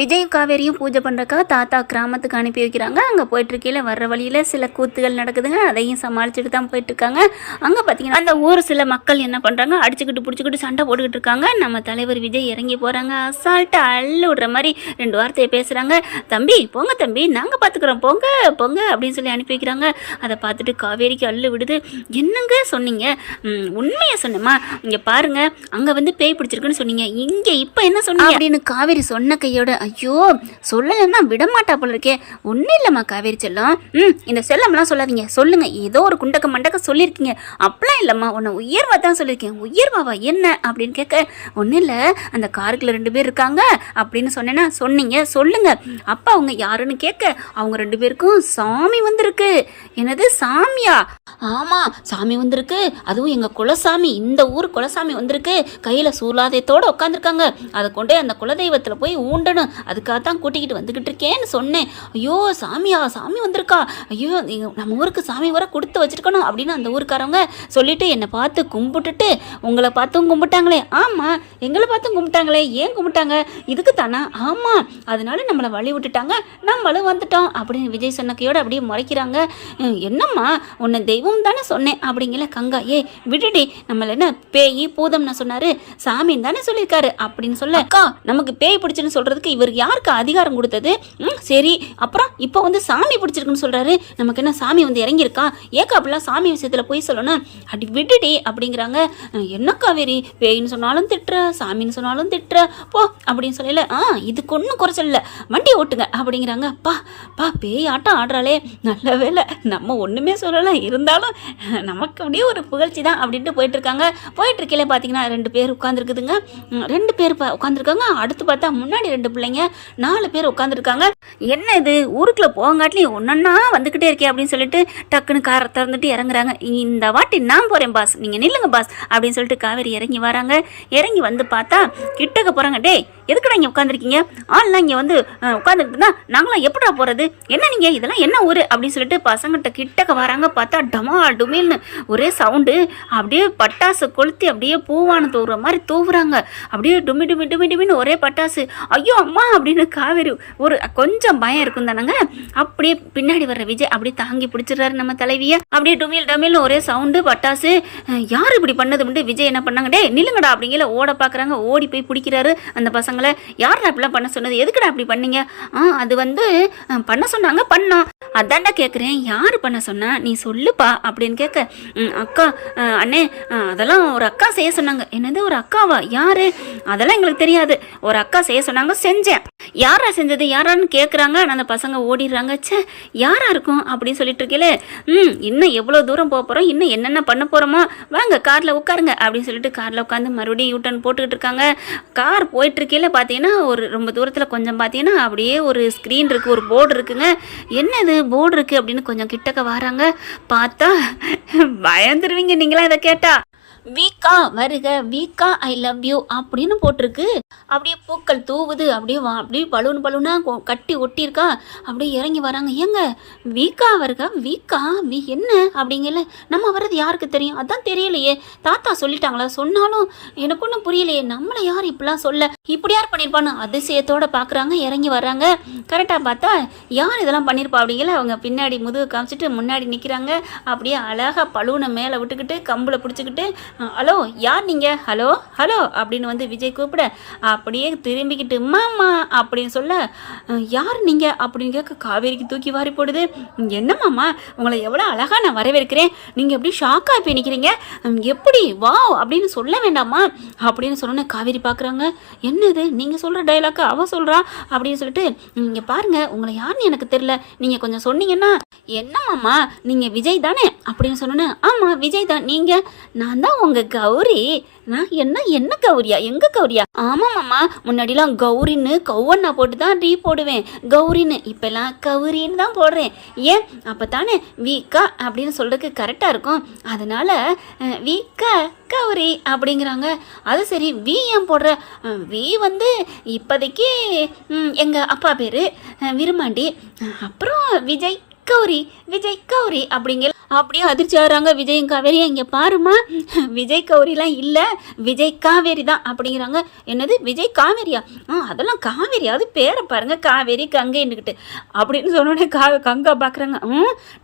விஜயும் காவேரியும் பூஜை பண்ணுறக்கா தாத்தா கிராமத்துக்கு அனுப்பி வைக்கிறாங்க. அங்கே போயிட்டுருக்கையில் வர்ற வழியில் சில கூத்துகள் நடக்குதுங்க. அதையும் சமாளிச்சுட்டு தான் போயிட்டுருக்காங்க. அங்கே பார்த்தீங்கன்னா அந்த ஊர் சில மக்கள் என்ன பண்ணுறாங்க, அடிச்சுக்கிட்டு பிடிச்சிக்கிட்டு சண்டை போட்டுக்கிட்டு இருக்காங்க. நம்ம தலைவர் விஜய் இறங்கி போகிறாங்க. அசால்ட்டை அள்ளு விடுற மாதிரி 2 வார்த்தையை பேசுகிறாங்க. தம்பி போங்க தம்பி, நாங்கள் பார்த்துக்குறோம், போங்க போங்க அப்படின்னு சொல்லி அனுப்பி வைக்கிறாங்க. அதை பார்த்துட்டு காவேரிக்கு அள்ளு விடுது. என்னங்க சொன்னீங்க? உண்மையை சொன்னேம்மா. இங்கே பாருங்க, அங்கே வந்து பேய் பிடிச்சிருக்குன்னு சொன்னீங்க, இங்கே இப்போ என்ன சொன்னீங்க அப்படின்னு காவேரி சொன்ன கையோட, ஐயோ சொல்லலைன்னா விடமாட்டா போல இருக்கே. ஒன்றும் இல்லைம்மா காவேரி செல்லம், இந்த செல்லம்லாம் சொல்லாதீங்க, சொல்லுங்க, ஏதோ ஒரு குண்டக்க மண்டக்க சொல்லியிருக்கீங்க. அப்படிலாம் இல்லைம்மா, உன்னை உயர்வா தான் சொல்லியிருக்கேன். உயர்வாவா என்ன அப்படின்னு கேட்க, ஒன்றும் இல்லை, அந்த காருக்குள்ள 2 பேர் இருக்காங்க அப்படின்னு சொன்னேன்னா சொன்னீங்க, சொல்லுங்க. அப்போ அவங்க யாருன்னு கேட்க, அவங்க 2 பேருக்கும் சாமி வந்திருக்கு. என்னது சாமியா? ஆமாம், சாமி வந்திருக்கு, அதுவும் எங்கள் குலசாமி, இந்த ஊர் குலசாமி வந்திருக்கு. கையில் சூலாதயத்தோடு உட்காந்துருக்காங்க. அதை கொண்டே அந்த குலதெய்வத்தில் போய் ஊண்டணும், அதுக்காக தான் கூட்டிக்கிட்டு வந்துக்கிட்டு இருக்கேன்னு சொன்னேன். ஐயோ சாமியா, சாமி வந்திருக்கா, ஐயோ நம்ம ஊருக்கு சாமி வர கொடுத்து வச்சிருக்கணும் அப்படின்னு அந்த ஊருக்காரவங்க சொல்லிட்டு என்னை பார்த்து கும்பிட்டுட்டு, உங்களை பார்த்தும் கும்பிட்டாங்களே. ஆமாம், எங்களை பார்த்தும் கும்பிட்டாங்களே. ஏன் கும்பிட்டாங்க? இதுக்கு தானா? ஆமாம், அதனால நம்மளை வழி விட்டுட்டாங்க, நம்மளும் வந்துட்டோம் அப்படின்னு விஜய் சொன்னக்கையோடு அப்படியே முறைக்கிறாங்க. என்னம்மா, உன்னை தெய்வம் தானே சொன்னேன் அப்படிங்கல கங்கா. ஏ விடுடி, நம்மள என்ன பேய் பூதம்னு சொன்னாரு, சாமின்னு தானே சொல்லியிருக்காரு அப்படின்னு சொல்ல, அக்கா நமக்கு பேய் பிடிச்சுன்னு சொல்றதுக்கு இவருக்கு யாருக்கு அதிகாரம் கொடுத்தது? சரி, அப்புறம் இப்போ வந்து சாமி பிடிச்சிருக்குன்னு சொல்றாரு, நமக்கு என்ன சாமி வந்து இறங்கியிருக்கா? ஏக்கா அப்படிலாம் சாமி விஷயத்துல போய் சொல்லணும், அடி விடுடி அப்படிங்கிறாங்க. என்ன காவேரி, பேயின்னு சொன்னாலும் திட்டுற, சாமின்னு சொன்னாலும் திட்டுற, போ அப்படின்னு சொல்லல. இதுக்கு ஒன்றும் குறைச்சல் இல்லை, வண்டி ஓட்டுங்க அப்படிங்கிறாங்க. பா பேய் ஆட்டம் ஆடுறாளே, நல்ல வேலை நம்ம ஒன்றுமே சொல்லலை, இருந்தாலும் நமக்கு அப்படியே ஒரு புகழ்ச்சி தான் அப்படின்ட்டு போயிட்டு இருக்காங்க. போயிட்டு இருக்கையில பார்த்தீங்கன்னா 2 பேர் உட்காந்துருக்குதுங்க. 2 பேர் உட்காந்துருக்காங்க. அடுத்து பார்த்தா முன்னாடி 2 பிள்ளைங்க, 4 பேர் உட்காந்துருக்காங்க. என்ன இது, ஊருக்குள்ள போங்காட்டிலையும் ஒன்னொன்னா வந்துக்கிட்டே இருக்கே அப்படின்னு சொல்லிட்டு டக்குன்னு காரை திறந்துட்டு இறங்குறாங்க. இந்த வாட்டி நான் போகிறேன் பாஸ், நீங்கள் நில்லுங்க பாஸ் அப்படின்னு சொல்லிட்டு காவேரி இறங்கி வராங்க. இறங்கி வந்து பார்த்தா கிட்டக்க போகிறாங்க. டே எதுக்குடா இங்கே உட்காந்துருக்கீங்க? ஆள்லாம் இங்கே வந்து உட்காந்துக்கிட்டு தான் நாங்களாம் எப்படா போகிறது? என்ன நீங்கள் இதெல்லாம் என்ன ஊர் அப்படின்னு சொல்லிட்டு பசங்கிட்ட கிட்டக்க வராங்க. பார்த்தா டமா டுமில்னு ஒரே சவுண்டு, அப்படியே பட்டாசு கொளுத்தி அப்படியே பூவான தூவுற மாதிரி தூவுறாங்க. அப்படியே டுமி டுமி டுமி டுமின்னு ஒரே பட்டாசு. ஐயோ அம்மா அப்படின்னு காவேரி ஒரு கொஞ்சம் பயம் இருக்கும் தானங்க. அப்படியே பின்னாடி வர்ற விஜய் அப்படியே தாங்கி பிடிச்சிடுறாரு நம்ம தலைவியை. அப்படியே டுமில் டமில்னு ஒரே சவுண்டு பட்டாசு. யார் இப்படி பண்ணது? விஜய் என்ன பண்ணாங்க, டே நில்லுங்கடா அப்படிங்கிற ஓட பார்க்குறாங்க. ஓடி போய் பிடிக்கிறாரு அந்த பசங்களை. யார் அப்படிலாம் பண்ண சொன்னது? எதுக்குடா அப்படி பண்ணீங்க? அது வந்து பண்ண சொன்னாங்க, பண்ணோம். அதான்டா கேட்குறேன், யார் பண்ண சொன்னா நீ சொல்லுப்பா அப்படின்னு கேட்க, அக்கா அண்ணே அதெல்லாம் ஒரு அக்கா செய்ய சொன்னாங்க. என்னது ஒரு அக்காவா? யாரு? அதெல்லாம் எங்களுக்கு தெரியாது, ஒரு அக்கா செய்ய சொன்னாங்க, செஞ்சேன். யாரா செஞ்சது, யாரான்னு கேட்குறாங்க. அந்த பசங்க ஓடிடுறாங்க. சே யாரா இருக்கும் அப்படின்னு சொல்லிட்டு இருக்கீங்களே. இன்னும் எவ்வளோ தூரம் போக போகிறோம், இன்னும் என்னென்ன பண்ண போகிறோமோ, வாங்க காரில் உட்காருங்க அப்படின்னு சொல்லிட்டு காரில் உட்காந்து மறுபடியும் யூட்டன் போட்டுக்கிட்டு இருக்காங்க. கார் போயிட்டு இருக்கையில பார்த்தீங்கன்னா ஒரு ரொம்ப தூரத்தில் கொஞ்சம் பார்த்தீங்கன்னா அப்படியே ஒரு ஸ்க்ரீன் இருக்குது, ஒரு போர்டு இருக்குங்க. என்னது போர்டு இருக்குது அப்படின்னு கொஞ்சம் கிட்டக்க வராங்க. பார்த்தா பயந்துருவீங்க நீங்களா இதை கேட்டா. வீக்கா வருக, வீக்கா ஐ லவ் யூ அப்படின்னு போட்டிருக்கு. அப்படியே பூக்கள் தூவுது, அப்படியே பலூனா கட்டி ஒட்டியிருக்கா. அப்படியே இறங்கி வராங்க. ஏங்க வீக்கா வருக, வீக்கா என்ன அப்படிங்கல. நம்ம வர்றது யாருக்கு தெரியும்? அதான் தெரியலையே, தாத்தா சொல்லிட்டாங்களா? சொன்னாலும் எனக்கு ஒன்றும் புரியலையே, நம்மளை யார் இப்படிலாம் சொல்ல, இப்படி யார் பண்ணியிருப்பான்னு அதிசயத்தோட பார்க்குறாங்க. இறங்கி வர்றாங்க. கரெக்டாக பார்த்தா யார் இதெல்லாம் பண்ணியிருப்பா அப்படிங்கல. அவங்க பின்னாடி முதுகு காமிச்சிட்டு முன்னாடி நிற்கிறாங்க. அப்படியே அழகாக பலூனை மேலே விட்டுக்கிட்டு கம்பில் பிடிச்சிக்கிட்டு, ஹலோ யார் நீங்கள், ஹலோ ஹலோ அப்படின்னு வந்து விஜய் கூப்பிட, அப்படியே திரும்பிக்கிட்டு மாமா அப்படின்னு சொல்ல, யார் நீங்கள் அப்படின்னு கேட்க காவேரிக்கு தூக்கி வாரி போடுது. என்ன மாமா, உங்களை எவ்வளோ அழகாக நான் வரவேற்கிறேன், நீங்கள் எப்படி ஷாக்காக போய் நிற்கிறீங்க, எப்படி வா அப்படின்னு சொல்ல வேண்டாமா அப்படின்னு சொன்னோன்னே காவேரி பார்க்குறாங்க. என்னது நீங்கள் சொல்கிற டைலாக்கு அவள் சொல்கிறா அப்படின்னு சொல்லிட்டு, இங்கே பாருங்கள் உங்களை யாருன்னு எனக்கு தெரியல, நீங்கள் கொஞ்சம் சொன்னீங்கன்னா. என்ன மாமா நீங்கள் விஜய் தானே அப்படின்னு சொன்னோன்னே, ஆமாம் விஜய் தான், நீங்கள்? நான் தான் உங்கள் கௌரி. நான் என்ன கௌரியா? எங்க கௌரியா? ஆமாம் மாமா, முன்னாடிலாம் கௌரின்னு கௌவண்ணா போட்டு தான் டீ போடுவேன், கௌரின்னு. இப்போல்லாம் கௌரின்னு தான் போடுறேன். ஏன்? அப்போ தானே வீக்கா அப்படின்னு சொல்கிறதுக்கு கரெக்டாக இருக்கும், அதனால வீக்கா கௌரி அப்படிங்கிறாங்க. அது சரி, வி ஏன் போடுற? வி வந்து இப்போதைக்கு எங்கள் அப்பா பேர் விருமாண்டி, அப்புறம் விஜய் கௌரி அப்படிங்கிற. அப்படியே அதிர்ச்சி ஆகுறாங்க விஜயும் காவேரியும். இங்கே பாருமா, விஜய் கௌரிலாம் இல்லை, விஜய் காவேரி தான் அப்படிங்கிறாங்க. என்னது விஜய் காவேரியா? அதெல்லாம் காவேரி, அது பேரை பாருங்க, காவேரி கங்கைன்னுக்கிட்டு அப்படின்னு சொன்னோடனே கங்கா பார்க்குறாங்க.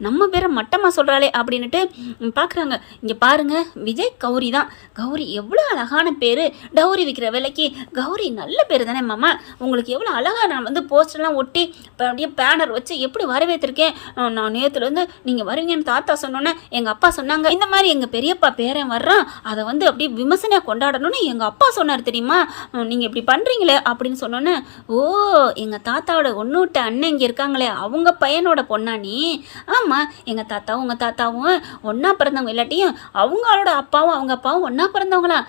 நம்ம பேரை மட்டமாக சொல்கிறாளே அப்படின்னுட்டு பார்க்குறாங்க. இங்கே பாருங்க, விஜய் கௌரி தான். கௌரி எவ்வளோ அழகான பேர், டௌரி விற்கிற விலைக்கு கௌரி நல்ல பேர் தானே மாமா. உங்களுக்கு எவ்வளோ அழகாக நான் வந்து போஸ்டர்லாம் ஒட்டி அப்படியே பேனர் வச்சு எப்படி வரவேற்றிருக்கேன். நான் நேற்றுலேருந்து நீங்கள் வருவீங்கன்னு தாத்தா சொன்னோன்னே எங்கள் அப்பா சொன்னாங்க, இந்த மாதிரி எங்கள் பெரியப்பா பேரன் வர்றான், அதை வந்து அப்படியே விமர்சனையாக கொண்டாடணும்னு எங்கள் அப்பா சொன்னார் தெரியுமா, நீங்கள் இப்படி பண்ணுறீங்களே அப்படின்னு சொன்னோன்னே, ஓ எங்கள் தாத்தாவோட ஒன்றுவிட்ட அண்ணன் இங்கே இருக்காங்களே அவங்க பையனோட பொண்ணா நீ? ஆமாம், எங்கள் தாத்தாவும் உங்கள் தாத்தாவும் ஒன்றா பிறந்தவங்க, இல்லாட்டியும் அவங்களோட அப்பாவும் அவங்க அப்பாவும் ஒன்றா பிறந்தவங்களா?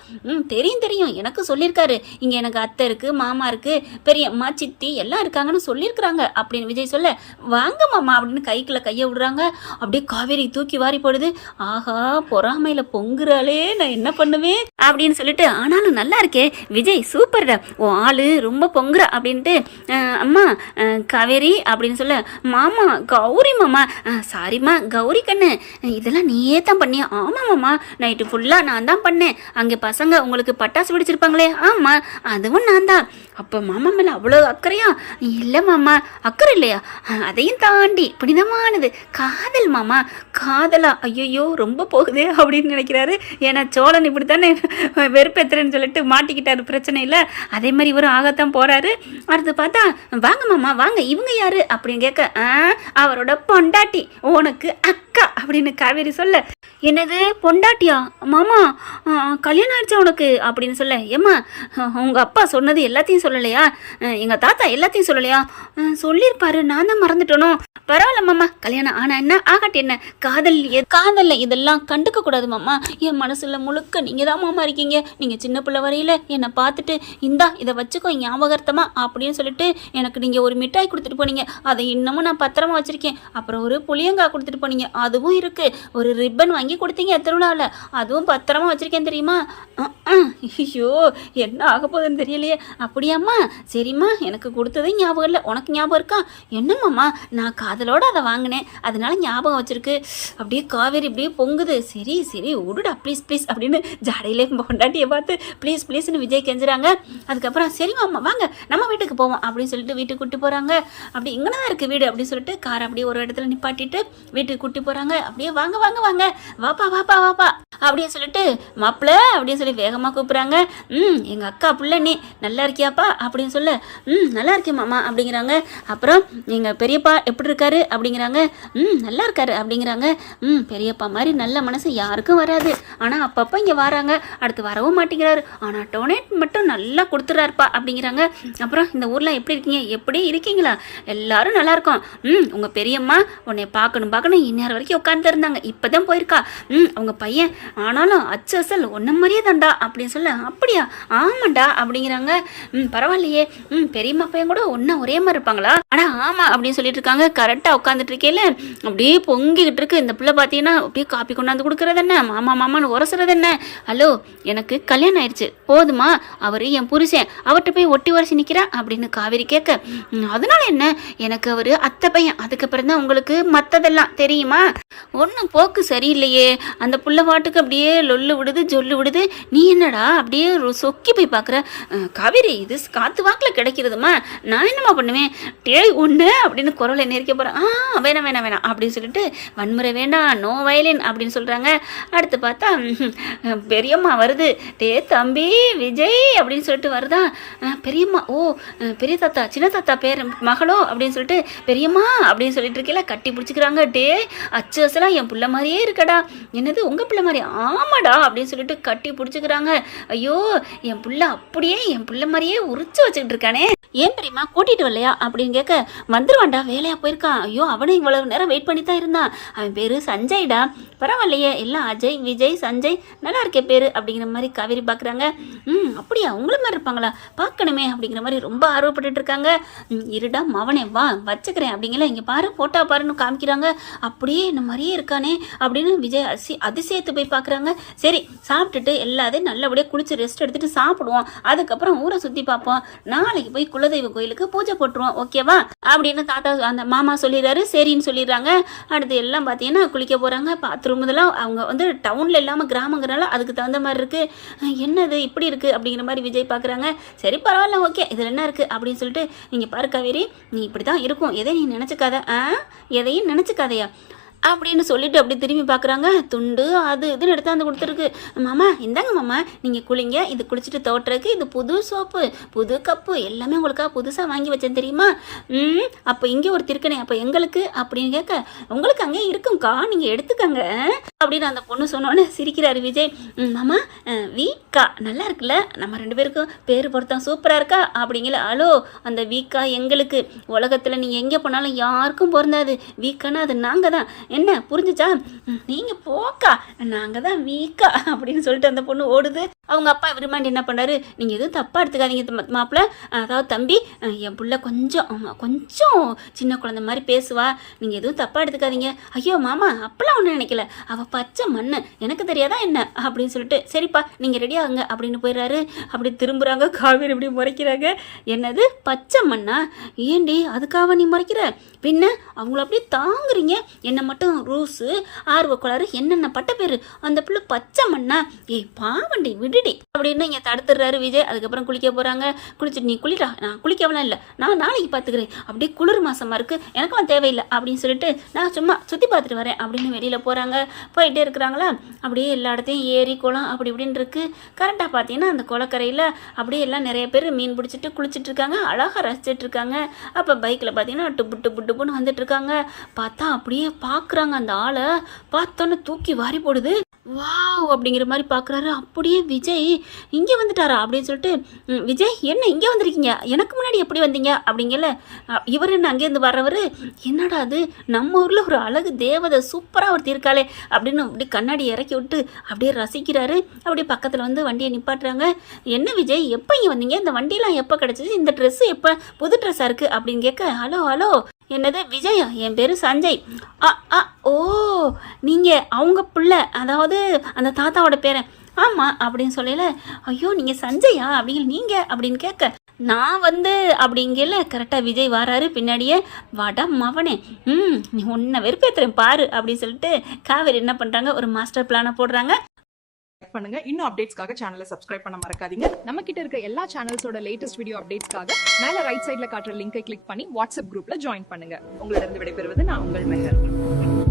தெரியும் தெரியும், எனக்கு சொல்லியிருக்காரு. இங்கே எனக்கு அத்தை இருக்குது, மாமா இருக்குது, பெரியம்மா சித்தி எல்லாம் இருக்காங்கன்னு சொல்லியிருக்கிறாங்க அப்படின்னு விஜய் சொல்ல, வாங்க மாமா அப்படின்னு கைக்குள்ள கையை விடுறாங்க. அப்படியே காவேரி தூக்கி வாரி போடுது. ஆஹா, பொறாமையில் பொங்குறாளே, நான் என்ன பண்ணுவேன் அப்படின்னு சொல்லிட்டு, ஆனாலும் நல்லா இருக்கே விஜய், சூப்பர்டா, உன் ஆளு ரொம்ப பொங்குற அப்படின்ட்டு, அம்மா காவேரி அப்படின்னு சொல்ல, மாமா கௌரி மாமா, சாரிம்மா கௌரி கண்ணு, இதெல்லாம் நீயே தான் பண்ணியா? ஆமாம் மாமா, நைட்டு ஃபுல்லாக நான் தான் பண்ணேன். அங்கே பசங்க உங்களுக்கு பட்டாசு பிடிச்சிருப்பாங்களே, ஆமாம் அதுவும் நான் தான். அப்போ மாமா மேலே அவ்வளோ அக்கறையா? இல்லை மாமா, அக்கறை இல்லையா? அதையும் தாண்டி புனிதமானது காதல் மாமா. காதலா? ஐயோ ரொம்ப போகுதே அப்படின்னு நினைக்கிறாரு. ஏன்னா சோழன் இப்படி தானே வெறுப்பேத்துறேன்னு சொல்லிட்டு மாட்டிக்கிட்டாரு, பிரச்சனை இல்லை. அதே மாதிரி இவரும் ஆகத்தான் போகிறாரு. அடுத்து பார்த்தா, வாங்க மாமா வாங்க, இவங்க யாரு அப்படின்னு கேட்க, அவரோட பொண்டாட்டி, உனக்கு அக்கா அப்படின்னு காவேரி சொல்ல, என்னது பொண்டாட்டியா மாமா, கல்யாணம் ஆயிடுச்சா உனக்கு அப்படின்னு சொல்ல, ஏம்மா உங்கள் அப்பா சொன்னது எல்லாத்தையும் சொல்லலையா? எங்கள் தாத்தா எல்லாத்தையும் சொல்லலையா? சொல்லியிருப்பாரு, நான் தான் மறந்துட்டேனோ. பரவாயில்ல மாமா, கல்யாணம் ஆனால் என்ன ஆகட்டும் என்ன, காதலில் இதெல்லாம் கண்டுக்க கூடாது மாமா. என் மனசில் முழுக்க நீங்கள் தான் மாமா இருக்கீங்க. நீங்கள் சின்ன பிள்ளை வரையில் என்னை பார்த்துட்டு, இந்தா இதை வச்சுக்கோ ஞாபகார்த்தமா அப்படின்னு சொல்லிட்டு எனக்கு நீங்கள் ஒரு மிட்டாய் கொடுத்துட்டு போனீங்க, அதை இன்னமும் நான் பத்திரமா வச்சுருக்கேன். அப்புறம் ஒரு புளியங்காய் கொடுத்துட்டு போனீங்க, அதுவும் இருக்குது. ஒரு ரிப்பன் வாங்கி கொடுத்தீங்க திருவிழாவில், அதுவும் பத்திரமா வச்சுருக்கேன் தெரியுமா? ஐயோ என்ன ஆக போகுதுன்னு தெரியலையே. அப்படியாம்மா, சரிம்மா, எனக்கு கொடுத்ததே ஞாபகம் இல்லை, உனக்கு ஞாபகம் இருக்கா? என்னம்மாம்மா, நான் காதலோடு அதை வாங்கினேன், அதனால ஞாபகம் வச்சுருக்கு. அப்படியே காவேரி இப்படியே பொங்குது. சரி சரி விடுடா ப்ளீஸ் ப்ளீஸ் அப்படின்னு ஜாடையிலே பொண்டாட்டியை பார்த்து ப்ளீஸ் ப்ளீஸ்னு விஜய் கெஞ்சுறாங்க. அதுக்கப்புறம் சரிம்மா வாங்க நம்ம வீட்டுக்கு போவோம் அப்படின்னு சொல்லிட்டு வீட்டுக்கு கூட்டி போகிறாங்க. அப்படி இங்கே தான் இருக்குது வீடு அப்படின்னு சொல்லிட்டு காரை அப்படியே ஒரு இடத்துல நிப்பாட்டிட்டு வீட்டுக்கு கூட்டி போகிறாங்க. அப்படியே வாங்க வாங்க வாங்க, வாப்பா வாப்பா வாப்பா அப்படின்னு சொல்லிட்டு, மாப்பிள்ளை அப்படின்னு சொல்லி வேகமாக கூப்பிட்றாங்க. எங்கள் அக்கா பிள்ளை நீ நல்லா இருக்கியாப்பா அப்படின்னு சொல்ல, நல்லா இருக்கேன் மாமா அப்படிங்கிறாங்க. அப்புறம் எங்கள் பெரியப்பா எப்படி இருக்காரு அப்படிங்கிறாங்க. நல்லா இருக்காரு அப்படிங்கிறாங்க. பெரியப்பா மாதிரி நல்ல மனசு யாருக்கும் வராது, ஆனால் அப்பப்போ இங்கே வராங்க, அடுத்து வரவும் மாட்டேங்கிறாரு, ஆனால் டொனேட் மட்டும் நல்லா கொடுத்துட்றாருப்பா அப்படிங்கிறாங்க. அப்புறம் இந்த ஊரில் எப்படி இருக்கீங்க, எப்படி இருக்கீங்களா? எல்லாரும் நல்லா இருக்கோம். உங்கள் பெரியம்மா உன்னை பார்க்கணும் இந்நேரம் வரைக்கும் உட்காந்து இருந்தாங்க, இப்போ தான் போயிருக்கா. அவங்க பையன் ஆனாலும் அச்சு அசல் ஒன்ன மாதிரியே தான்டா அப்படின்னு சொல்ல, அப்படியா? ஆமாண்டா அப்படிங்கிறாங்க. பரவாயில்லையே, பெரியம்மா பையன் கூட ஒன்றா ஒரே மாதிரி இருப்பாங்களா? ஆனால் ஆமாம் அப்படின்னு சொல்லிட்டு இருக்காங்க. கரெக்டாக உட்காந்துட்டு இருக்கேல அப்படியே பொங்கிக்கிட்டு இருக்கு. இந்த பிள்ளை பார்த்தீங்கன்னா அப்படியே காப்பி கொண்டாந்து கொடுக்குறது என்ன, மாமா மாமான்னு உரசுறது என்ன. ஹலோ, எனக்கு கல்யாணம் ஆயிடுச்சு போதுமா, அவர் என் புருஷன், அவர்கிட்ட போய் ஒட்டி உரசி நிற்கிறேன் அப்படின்னு காவேரி கேட்க, அதனால என்ன, எனக்கு அவர் அத்தை பையன், அதுக்கப்புறம் தான் உங்களுக்கு மற்றதெல்லாம் தெரியுமா? ஒன்றும் போக்கு சரியில்லையே, அந்த புள்ள பாட்டுக்கு அப்படியே லொல்லு விடுது ஜொல்லு விடுது, நீ என்னடா அப்படியே சொக்கி போய் பார்க்குற? காவேரி, இது காற்று வாக்கில் கிடைக்கிறதுமா, நான் என்னம்மா பண்ணுவேன், டேய் ஒன்று அப்படின்னு குரலை நெருக்க போகிறேன். வேணாம் வேணாம் வேணாம் அப்படின்னு சொல்லிட்டு, வன்முறை வேண்டாம், நோ வயலின் அப்படின்னு சொல்கிறாங்க. அடுத்து பார்த்தா பெரியம்மா வருது. டே தம்பி விஜய் அப்படின்னு சொல்லிட்டு வருதா பெரியம்மா. ஓ பெரிய தாத்தா சின்ன தாத்தா பேர் மகளோ அப்படின்னு சொல்லிட்டு பெரியம்மா அப்படின்னு சொல்லிட்டு இருக்கல கட்டி பிடிச்சிக்கிறாங்க. டே அச்சு அசலாம் என் பிள்ளை மாதிரியே இருக்கடா. என்னது உங்கள் பிள்ளை மாதிரி? ஆமாடா அப்படின்னு சொல்லிட்டு கட்டி பிடிச்சிக்கிறாங்க. ஐயோ என் பிள்ளை அப்படியே என் பிள்ளை மாதிரியே உரிச்சு வச்சுக்கிட்டு இருக்கானே, ஏன் பெரியம்மா கூட்டிகிட்டு வரலையா அப்படின்னு கேட்க, வந்துருவான்டா வேலையாக போயிருக்கான். ஐயோ அவனும் இவ்வளவு நேரம் வெயிட் பண்ணி தான் இருந்தான். அவன் பேர் சஞ்சய்டா. பரவாயில்லையே, எல்லாம் அஜய் விஜய் சஞ்சய் நல்லா இருக்கே பேர் அப்படிங்கிற மாதிரி காவேரி பார்க்குறாங்க. அப்படியா உங்களை மாதிரி இருப்பாங்களா, பார்க்கணுமே அப்படிங்கிற மாதிரி ரொம்ப ஆர்வப்பட்டு இருக்காங்க. இருடா மவனே வா வச்சுக்கிறேன் அப்படிங்கிற, இங்கே பாரு போட்டா பாருன்னு காமிக்கிறாங்க. அப்படியே இந்த மாதிரியே இருக்கானே அப்படின்னு விஜய் அதிசயத்து போய் பார்க்குறாங்க. சரி சாப்பிட்டுட்டு எல்லாத்தையும் நல்லபடியாக குளிச்சு ரெஸ்ட் எடுத்துகிட்டு சாப்பிடுவோம், அதுக்கப்புறம் ஊரை சுற்றி பார்ப்போம், நாளைக்கு போய் குலதெய்வ கோயிலுக்கு பூஜை போட்டுருவோம், ஓகேவா அப்படின்னு தாத்தா அந்த மாமா சொல்லிடுறாரு. சரின்னு சொல்லிடுறாங்க. அடுத்து எல்லாம் பார்த்தீங்கன்னா குளிக்க போகிறாங்க. பாத்ரூம் இதெல்லாம் அவங்க வந்து டவுனில் இல்லாமல் கிராமங்கிறனால அதுக்கு தகுந்த மாதிரி இருக்குது. என்னது இப்படி இருக்குது அப்படிங்கிற மாதிரி விஜய் பார்க்குறாங்க. சரி பரவாயில்ல, ஓகே, இதில் என்ன இருக்குது அப்படின்னு சொல்லிட்டு, நீங்கள் பாரு காவேரி, நீ இப்படி தான் இருக்கும், எதையும் நீ நினச்சிக்காத, எதையும் நினச்சிக்காதையா அப்படின்னு சொல்லிட்டு அப்படி திரும்பி பார்க்குறாங்க. துண்டு அது இதுன்னு எடுத்தாந்து கொடுத்துருக்கு. மாமா இந்தாங்க மாமா, நீங்கள் குளிங்க, இது குளிச்சுட்டு தோட்டுறதுக்கு இது புது சோப்பு, புது கப்பு எல்லாமே உங்களுக்காக புதுசாக வாங்கி வச்சேன் தெரியுமா. அப்போ இங்கே ஒரு திருக்கணே, அப்போ எங்களுக்கு அப்படின்னு கேட்க, உங்களுக்கு அங்கே இருக்கும்க்கா, நீங்கள் எடுத்துக்கங்க அப்படின்னு அந்த பொண்ணு சொன்னோன்னே சிரிக்கிறாரு விஜய். மாமா வீக்கா நல்லா இருக்குல்ல, நம்ம 2 பேருக்கும் பேர் பொருத்தம் சூப்பராக இருக்கா அப்படிங்கிற. அலோ அந்த வீக்கா எங்களுக்கு, உலகத்தில் நீங்கள் எங்கே போனாலும் யாருக்கும் பொருந்தாது, வீக்கானா அது நாங்கள் தான், என்ன புரிஞ்சுச்சா, நீங்கள் போக்கா, நாங்கள் தான் வீக்கா அப்படின்னு சொல்லிட்டு அந்த பொண்ணு ஓடுது. அவங்க அப்பா விரும்பாண்டி என்ன பண்ணாரு, நீங்கள் எதுவும் தப்பாக எடுத்துக்காதீங்க மாப்பிள்ள, அதாவது தம்பி, என் பிள்ளை கொஞ்சம் சின்ன குழந்தை மாதிரி பேசுவா, நீங்கள் எதுவும் தப்பாக எடுத்துக்காதீங்க. ஐயோ மாமா அப்பெல்லாம் ஒன்றும் நினைக்கல, அவள் பச்சை மண்ணு, எனக்கு தெரியாதா என்ன அப்படின்னு சொல்லிட்டு, சரிப்பா நீங்கள் ரெடி ஆகுங்க அப்படின்னு போயிடுறாரு. அப்படி திரும்புகிறாங்க. காவேரி இப்படி முறைக்கிறாங்க. என்னது பச்சை மண்ணா, ஏண்டி அதுக்காக நீ முறைக்கிற, பின்ன அவங்கள அப்படியே தாங்குறீங்க, என்னை மட்டும் ரூஸு ஆர்வக்குளாரு என்னென்ன பட்ட பேர், அந்த பிள்ளை பச்சை மண்ணா, ஏய் பாவண்டி விடுடி அப்படின்னு இங்கே தடுத்துடுறாரு விஜய். அதுக்கப்புறம் குளிக்க போகிறாங்க. குளிச்சுட்டு நீ குளிடா, நான் குளிக்கவெல்லாம் இல்லை, நான் நாளைக்கு பார்த்துக்கிறேன், அப்படியே குளிர் மாசமாக இருக்குது, எனக்கெல்லாம் தேவையில்லை அப்படின்னு சொல்லிட்டு நான் சும்மா சுற்றி பார்த்துட்டு வரேன் அப்படின்னு வெளியில் போகிறாங்க. போயிட்டே இருக்கிறாங்களா, அப்படியே எல்லா இடத்தையும் ஏரி குளம் அப்படி இப்படின்னு இருக்குது. கரெக்டாக பார்த்தீங்கன்னா அந்த குளக்கரையில் அப்படியே எல்லாம் நிறைய பேர் மீன் பிடிச்சிட்டு குளிச்சுட்டு இருக்காங்க, அழகாக ரசிச்சுட்டு இருக்காங்க. அப்போ பைக்கில் பார்த்தீங்கன்னா டுப்புன்னு வந்துட்டு இருக்காங்க. பார்த்தா அப்படியே பார்க்குறாங்க, அந்த ஆளை பார்த்தோன்னு தூக்கி வாரி போடுது. வாவ் அப்படிங்கிற மாதிரி பார்க்குறாரு. அப்படியே விஜய் இங்கே வந்துட்டாரா அப்படின்னு சொல்லிட்டு, விஜய் என்ன இங்கே வந்திருக்கீங்க, எனக்கு முன்னாடி எப்படி வந்தீங்க அப்படிங்கல. இவர் என்ன அங்கேருந்து வர்றவர், என்னடா அது நம்ம ஊரில் ஒரு அழகு தேவதை சூப்பராக ஒருத்தி இருக்காளே அப்படின்னு அப்படி கண்ணாடி இறக்கி விட்டு அப்படியே ரசிக்கிறாரு. அப்படியே பக்கத்தில் வந்து வண்டியை நிப்பாட்டுறாங்க. என்ன விஜய் எப்போ இங்கே வந்தீங்க, இந்த வண்டியெலாம் எப்போ கிடச்சிச்சு, இந்த ட்ரெஸ்ஸு எப்போ புது ட்ரெஸ்ஸாக இருக்குது அப்படின்னு கேட்க, ஹலோ என்னது விஜயா, என் பேர் சஞ்சய். ஓ நீங்கள் அவங்க பிள்ளை, அதாவது அந்த தாத்தாவோட பேரன், ஆமாம் அப்படின்னு சொல்லல. ஐயோ நீங்கள் சஞ்சயா அப்படிங்கிற நீங்கள் அப்படின்னு கேட்க, நான் வந்து அப்படிங்கல. கரெக்டாக விஜய் வராரு பின்னாடியே. வாடா மவனே, நீ உன்னை வெறுப்பேற்றுறேன் பாரு அப்படின்னு சொல்லிட்டு காவேரி என்ன பண்ணுறாங்க, ஒரு மாஸ்டர் பிளானை போடுறாங்க. பண்ணுங்க. இன்னும் அப்டேட்ஸ்க்காக சேனலை சப்ஸ்கிரைப் பண்ண மறக்காதீங்க. நம்ம கிட்ட இருக்க எல்லா சேனல்ஸோட லேட்டஸ்ட் வீடியோ அப்டேட்ஸ்க்காக மேல ரைட் சைடுல காட்டுற லிங்கை கிளிக் பண்ணி வாட்ஸ்அப் குரூப்ல ஜாயின் பண்ணுங்க. உங்களிடம் விடைபெறுவது நான் உங்கள் மெஹர்.